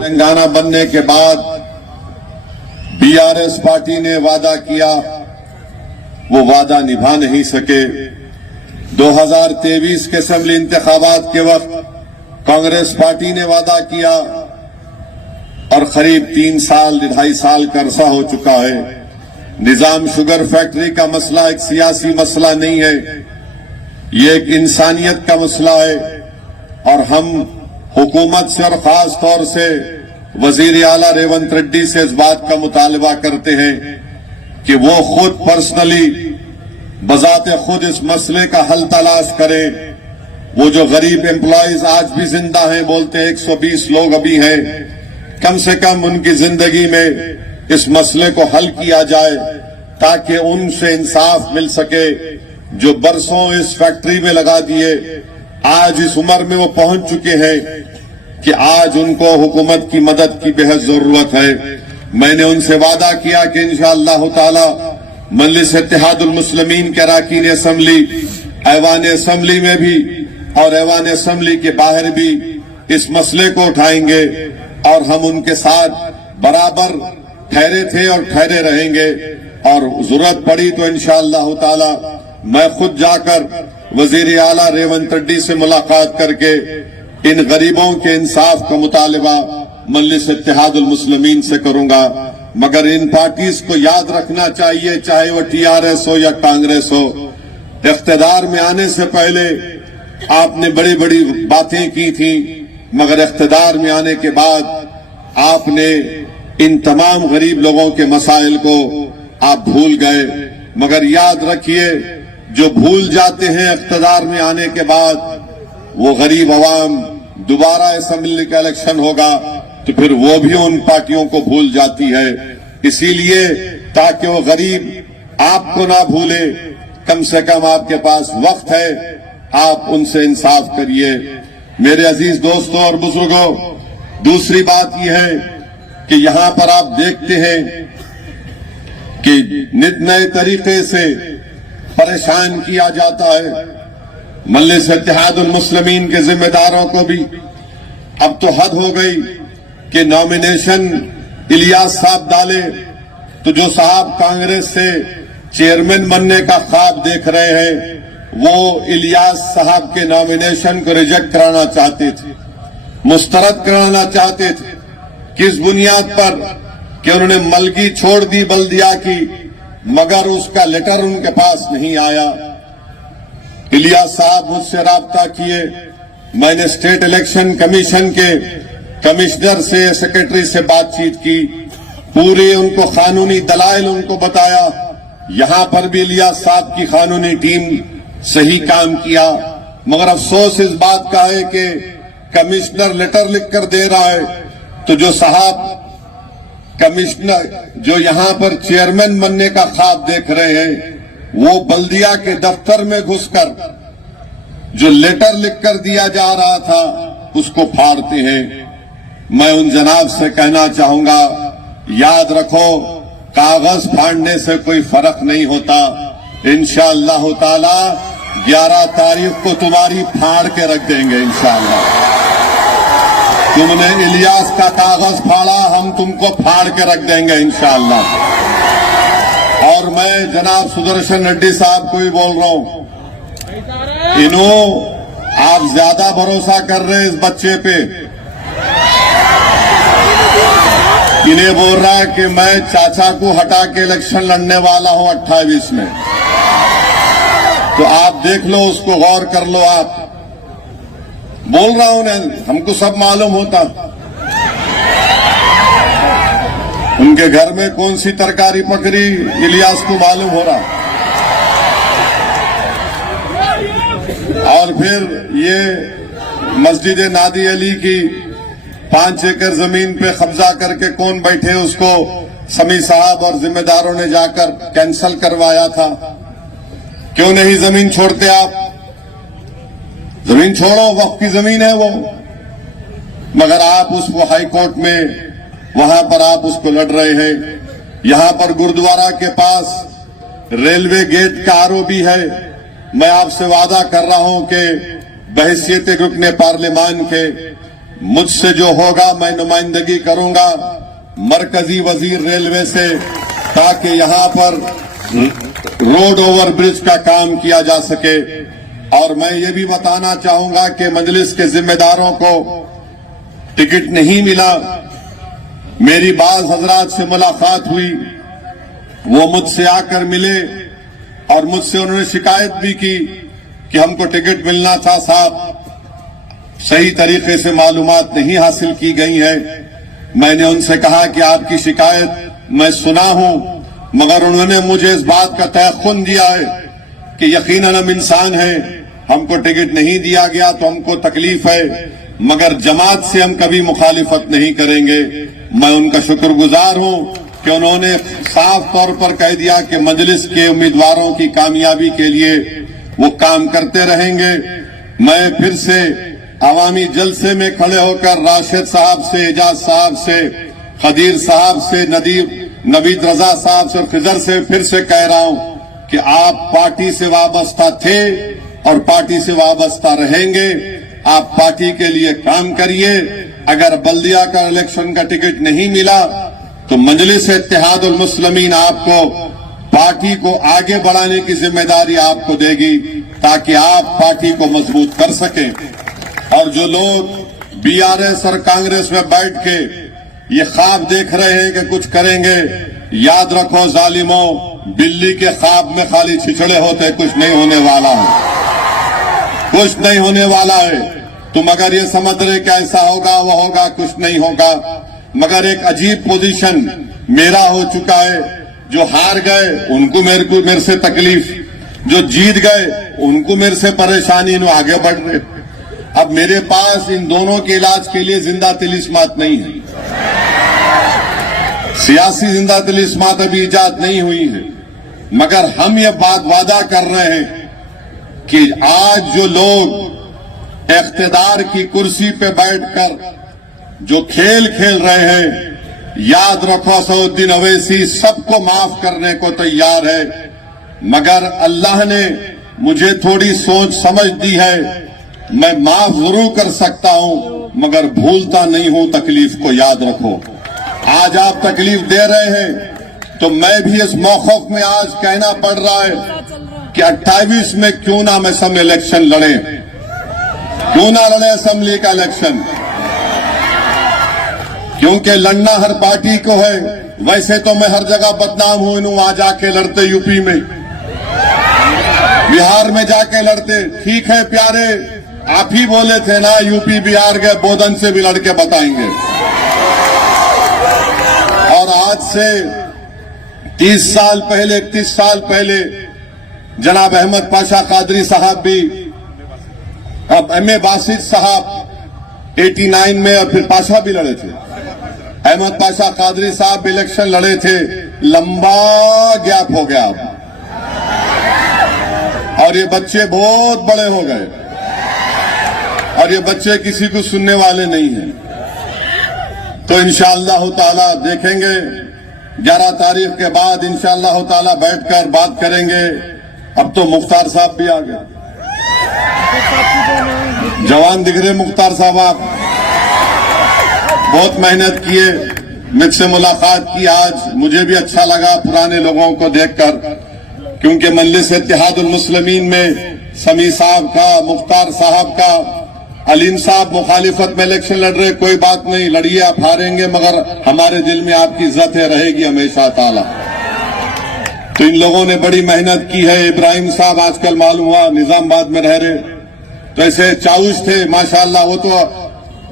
تلنگانہ بننے کے بعد BRS پارٹی نے وعدہ کیا، وہ وعدہ نبھا نہیں سکے۔ 2023 کے اسمبلی انتخابات کے وقت کانگریس پارٹی نے وعدہ کیا اور قریب 3 سال 2.5 سال کا عرصہ ہو چکا ہے۔ نظام شوگر فیکٹری کا مسئلہ ایک سیاسی مسئلہ نہیں ہے، یہ ایک انسانیت کا مسئلہ ہے، اور ہم حکومت سے اور خاص طور سے وزیر اعلیٰ ریونت ریڈی سے اس بات کا مطالبہ کرتے ہیں کہ وہ خود پرسنلی بذات خود اس مسئلے کا حل تلاش کرے۔ وہ جو غریب امپلائیز آج بھی زندہ ہیں، بولتے ہیں 120 لوگ ابھی ہیں، کم سے کم ان کی زندگی میں اس مسئلے کو حل کیا جائے تاکہ ان سے انصاف مل سکے۔ جو برسوں اس فیکٹری میں لگا دیے، آج اس عمر میں وہ پہنچ چکے ہیں کہ آج ان کو حکومت کی مدد کی بہت ضرورت ہے۔ میں نے ان سے وعدہ کیا کہ انشاءاللہ تعالی مجلس اتحاد المسلمین کے اراکین اسمبلی، ایوان اسمبلی میں بھی اور ایوان اسمبلی کے باہر بھی اس مسئلے کو اٹھائیں گے، اور ہم ان کے ساتھ برابر ٹھہرے تھے اور ٹھہرے رہیں گے، اور ضرورت پڑی تو انشاءاللہ تعالی میں خود جا کر وزیر اعلیٰ ریونت ریڈی سے ملاقات کر کے ان غریبوں کے انصاف کا مطالبہ مجلس اتحاد المسلمین سے کروں گا۔ مگر ان پارٹیز کو یاد رکھنا چاہیے، چاہے وہ TRS ہو یا کانگریس ہو، اقتدار میں آنے سے پہلے آپ نے بڑی بڑی باتیں کی تھیں، مگر اقتدار میں آنے کے بعد آپ نے ان تمام غریب لوگوں کے مسائل کو آپ بھول گئے۔ مگر یاد رکھیے، جو بھول جاتے ہیں اقتدار میں آنے کے بعد، وہ غریب عوام دوبارہ اسمبلی کا الیکشن ہوگا تو پھر وہ بھی ان پارٹیوں کو بھول جاتی ہے۔ اسی لیے تاکہ وہ غریب آپ کو نہ بھولے، کم سے کم آپ کے پاس وقت ہے، آپ ان سے انصاف کریے۔ میرے عزیز دوستوں اور بزرگوں، دوسری بات یہ ہے کہ یہاں پر آپ دیکھتے ہیں کہ نت نئے طریقے سے پریشان کیا جاتا ہے۔ مجلس اتحاد المسلمین کے ذمہ داروں کو بھی اب تو حد ہو گئی کہ نامینیشن الیاس صاحب ڈالے تو جو صاحب کانگریس سے چیئرمین بننے کا خواب دیکھ رہے ہیں، وہ الیاس صاحب کے نامینیشن کو ریجیکٹ کرانا چاہتے تھے، مسترد کرانا چاہتے تھے۔ کس بنیاد پر؟ کہ انہوں نے ملکی چھوڑ دی بلدیہ کی، مگر اس کا لیٹر ان کے پاس نہیں آیا۔ الیاس صاحب مجھ سے رابطہ کیے، میں نے اسٹیٹ الیکشن کمیشن کے کمشنر سے، سیکرٹری سے بات چیت کی، پوری ان کو قانونی دلائل ان کو بتایا۔ یہاں پر بھی الیاس صاحب کی قانونی ٹیم صحیح کام کیا، مگر افسوس اس بات کا ہے کہ کمشنر لیٹر لکھ کر دے رہا ہے تو جو صاحب کمشنر جو یہاں پر چیئرمین بننے کا خواب دیکھ رہے ہیں، وہ بلدیہ کے دفتر میں گھس کر جو لیٹر لکھ کر دیا جا رہا تھا اس کو پھاڑتے ہیں۔ میں ان جناب سے کہنا چاہوں گا، یاد رکھو، کاغذ پھاڑنے سے کوئی فرق نہیں ہوتا۔ انشاءاللہ تعالی 11 تاریخ کو تمہاری پھاڑ کے رکھ دیں گے انشاءاللہ۔ تم نے الیاس کا کاغذ پھاڑا، ہم تم کو پھاڑ کے رکھ دیں گے انشاءاللہ۔ اور میں جناب سدرشن ریڈی صاحب کو بھی بول رہا ہوں، آپ زیادہ بھروسہ کر رہے ہیں اس بچے پہ۔ انہیں بول رہا ہے کہ میں چاچا کو ہٹا کے الیکشن لڑنے والا ہوں 28 میں، تو آپ دیکھ لو، اس کو غور کر لو۔ آپ بول رہا ہوں، ہم کو سب معلوم ہوتا ان کے گھر میں کون سی ترکاری پکڑی، الیاس کو معلوم ہو رہا۔ اور پھر یہ مسجد نادی علی کی 5 ایکڑ زمین پہ قبضہ کر کے کون بیٹھے، اس کو سمیع صاحب اور ذمہ داروں نے جا کر کینسل کروایا تھا۔ کیوں نہیں زمین چھوڑتے آپ؟ زمین چھوڑو، وقف کی زمین ہے وہ، مگر آپ اس کو ہائی کورٹ میں وہاں پر آپ اس کو لڑ رہے ہیں۔ یہاں پر گردوارہ کے پاس रेलवे गेट का आरोपी है। मैं आपसे वादा कर रहा हूं कि बहैसियत रुकने पार्लियामान के मुझसे जो होगा मैं नुमाइंदगी करूंगा मरकजी वजीर रेलवे से, ताकि यहां पर रोड ओवर ब्रिज का काम किया जा सके। और मैं ये भी बताना चाहूंगा कि मजलिस के जिम्मेदारों को टिकट नहीं मिला। मेरी बाज हजरात से मुलाकात हुई, वो मुझसे आकर मिले और मुझसे उन्होंने शिकायत भी की कि हमको टिकट मिलना था साहब, सही तरीके से मालूमात नहीं हासिल की गई है। मैंने उनसे कहा कि आपकी शिकायत मैं सुना हूं, मगर उन्होंने मुझे इस बात का तयख्खुन दिया है कि यकीनन हम इंसान हैं, हमको टिकट नहीं दिया गया तो हमको तकलीफ है, मगर जमात से हम कभी मुखालिफत नहीं करेंगे। मैं उनका शुक्रगुजार हूं कि उन्होंने साफ तौर पर कह दिया कि मजलिस के उम्मीदवारों की कामयाबी के लिए वो काम करते रहेंगे। मैं फिर से अवामी जलसे में खड़े होकर राशिद साहब से, एजाज साहब से, खदीर साहब से, नवीद रजा साहब से और खिजर से फिर से कह रहा हूं कि आप पार्टी से वाबस्ता थे और पार्टी से वाबस्ता रहेंगे। आप पार्टी के लिए काम करिए। अगर बल्दिया का इलेक्शन का टिकट नहीं मिला तो मजलिस इत्तेहादुल मुस्लिमीन आपको पार्टी को आगे बढ़ाने की जिम्मेदारी आपको देगी, ताकि आप पार्टी को मजबूत कर सकें। और जो लोग बीआरएस और कांग्रेस में बैठ के ये ख्वाब देख रहे हैं कि कुछ करेंगे, याद रखो जालिमों, बिल्ली के ख्वाब में खाली छिछड़े होते, कुछ नहीं होने वाला है, कुछ नहीं होने वाला है। तुम अगर ये समझ रहे कि ऐसा होगा वो होगा, कुछ नहीं होगा। मगर एक अजीब पोजीशन मेरा हो चुका है, जो हार गए उनको मेरे से तकलीफ, जो जीत गए उनको मेरे से परेशानी, नो आगे बढ़ रहे। अब मेरे पास इन दोनों के इलाज के लिए जिंदा तिलिस्मात नहीं है, सियासी जिंदा तिलिस्मात अभी इजाद नहीं हुई है। मगर हम ये बात वादा कर रहे हैं कि आज जो लोग इख्तिदार की कुर्सी पे बैठकर जो खेल खेल रहे हैं, याद रखो असदुद्दीन ओवैसी सबको माफ करने को तैयार है, मगर अल्लाह ने मुझे थोड़ी सोच समझ दी है। मैं माफ जरूर कर सकता हूं, मगर भूलता नहीं हूं तकलीफ को, याद रखो। आज आप तकलीफ दे रहे हैं तो मैं भी इस मौक़िफ़ में आज कहना पड़ रहा है कि 28 में क्यों ना हम असम इलेक्शन लड़े, क्यों ना लड़े असेंबली का इलेक्शन, क्योंकि लड़ना हर पार्टी को है। वैसे तो मैं हर जगह बदनाम हूं, वहां जाके लड़ते, यूपी में, बिहार में जाके लड़ते। ठीक है प्यारे, आप ही बोले थे ना यूपी बिहार के बोधन से भी लड़के बताएंगे। और आज से 30 साल पहले, 31 साल पहले जनाब अहमद पाशा कादरी साहब भी, अब एम.ए. बासित साहब 89 में और फिर पाशा भी लड़े थे। अहमद पाशा कादरी साहब इलेक्शन लड़े थे, लंबा गैप हो गया अब, और ये बच्चे बहुत बड़े हो गए और ये बच्चे किसी को सुनने वाले नहीं हैं। तो इंशाअल्लाह ताला देखेंगे 11 तारीख के बाद इंशाअल्लाह ताला बैठकर बात करेंगे। अब तो मुख्तार साहब भी आ गए, जवान दिख रहे मुख्तार साहब, आप बहुत मेहनत किए, मुझसे मुलाकात की आज, मुझे भी अच्छा लगा पुराने लोगों को देखकर, क्योंकि मजलिस इत्तेहादुल मुस्लिमीन में समी साहब का, मुख्तार साहब का, अलीम साहब मुखालिफत में इलेक्शन लड़ रहे, कोई बात नहीं, लड़िए, आप हारेंगे, मगर हमारे दिल में आपकी इज्जत है, रहेगी हमेशा ताला। तो इन लोगों ने बड़ी मेहनत की है। इब्राहिम साहब आजकल मालूम हुआ निजामाबाद में रह रहे, तो ऐसे चाउश थे माशाअल्लाह, वो तो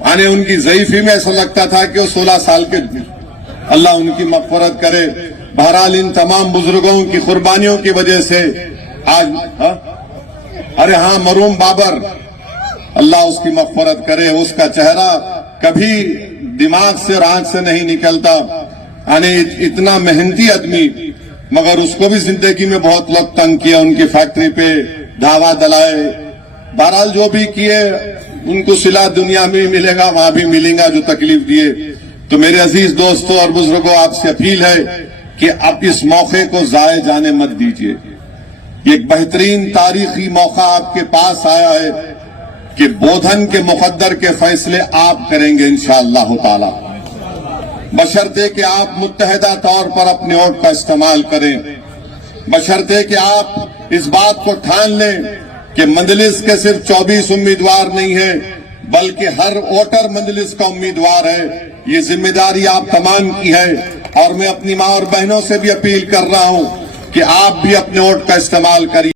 आने उनकी ज़ईफी में ऐसा लगता था कि वो 16 साल के, अल्लाह उनकी मग़फ़िरत करे। बहरहाल इन तमाम बुजुर्गों की कुर्बानियों की वजह से आज अरे हाँ, मरूम बाबर, अल्लाह उसकी मग़फ़िरत करे, उसका चेहरा कभी दिमाग से और आंख से नहीं निकलता। यानी इतना मेहनती आदमी, मगर उसको भी जिंदगी में बहुत लोग तंग किया, उनकी फैक्ट्री पे धावा दलाए। बहरहाल जो भी किए उनको सिला दुनिया में मिलेगा, वहां भी मिलेगा जो तकलीफ दिए। तो मेरे अजीज दोस्तों और बुजुर्गों, आपसे अपील है کہ اب اس موقع کو ضائع جانے مت دیجیے. یہ ایک بہترین تاریخی موقع آپ کے پاس آیا ہے کہ بودھن کے مقدر کے فیصلے آپ کریں گے انشاءاللہ تعالی، بشرطے کہ آپ متحدہ طور پر اپنے ووٹ کا استعمال کریں، بشرطے کہ آپ اس بات کو ٹھان لیں کہ مجلس کے صرف 24 امیدوار نہیں ہیں بلکہ ہر ووٹر مجلس کا امیدوار ہے. یہ ذمہ داری آپ تمام کی ہے، اور میں اپنی ماں اور بہنوں سے بھی اپیل کر رہا ہوں کہ آپ بھی اپنے ووٹ کا استعمال کریے.